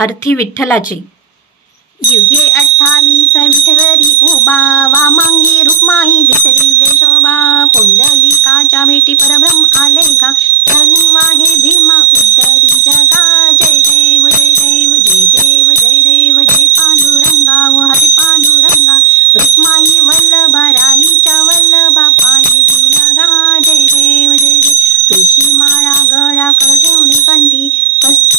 आरती विठ्ठलाची. युगे 28 विठेवरी उभा, वामांगी रुक्माई दिसे दिव्य शोभा. पुंडलिकाच्या भेटी परब्रह्म आले गा, चरणी वाहे भीमा उद्धरी जगा. जय देव जय देव जय देव जय देव जय पांडुरंगा व हरी पांडुरंगा. रुक्माई वल्लभा राईच्या वल्लभा, पाये जीव लगा. जय देव जय देव. तुळशी माळा गळा कर ठेवणी कंठी,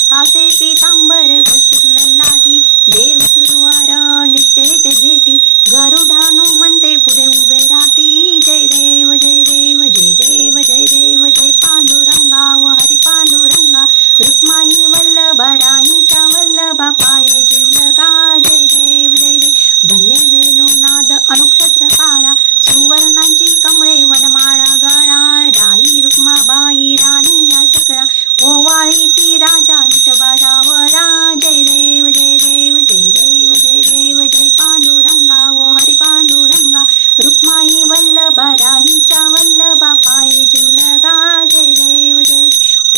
कासे पितांबर कस्तूर ललाटी. देव सुरवर नित्य ते भेटी, गरुडानु म्हणते पुढे उभे राहती. जय देव जय देव जय देव जय देव जय पांडुरंगा व हरी पांडुरंगा. रुक्माई वल्लभा राईच्या वल्लभा, पाये जीव लगा. जय देव जय देव. धन्य वेणुनाद अनुक्षत्र काळा, सुवर्णांची कमळे वनमाळा गळा. राई रुक्माबाई राणी या सकळा, ओवाळी ती राजा विठोबा जावळा. जय देव जय देव जय देव जय देव जय पांडुरंगा व हरी पांडुरंगा. रुक्माई वल्लभा राईच्या वल्लभा, पाये जीव लगा. जय देव जय.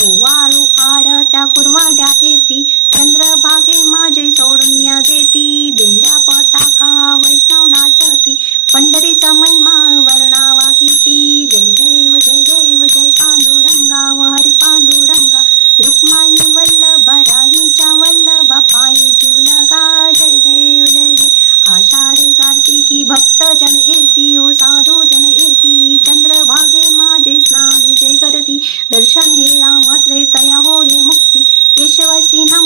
ओवाळू आरत्या कुरवाड्या येती, चंद्रभागे माझे सोडून या देती. दिंड्या पताका वैष्णव नाचती, पंढरीचा महिमा वर्णावा किती. जय देव जय देव जय पांडुरंगा व हरी पांडुरंगा. रुक्माई वल्लभा राईच्या वल्लभा, पाये जीव लगा. जय देव जय जय. आषाढी कार्तिकी भक्तजन येती, ओ साधू जन येती. चंद्रभागे माझे स्नान जय करती, दर्शन हे रामात्रे तया होये मुक्ती. केशवसी नाम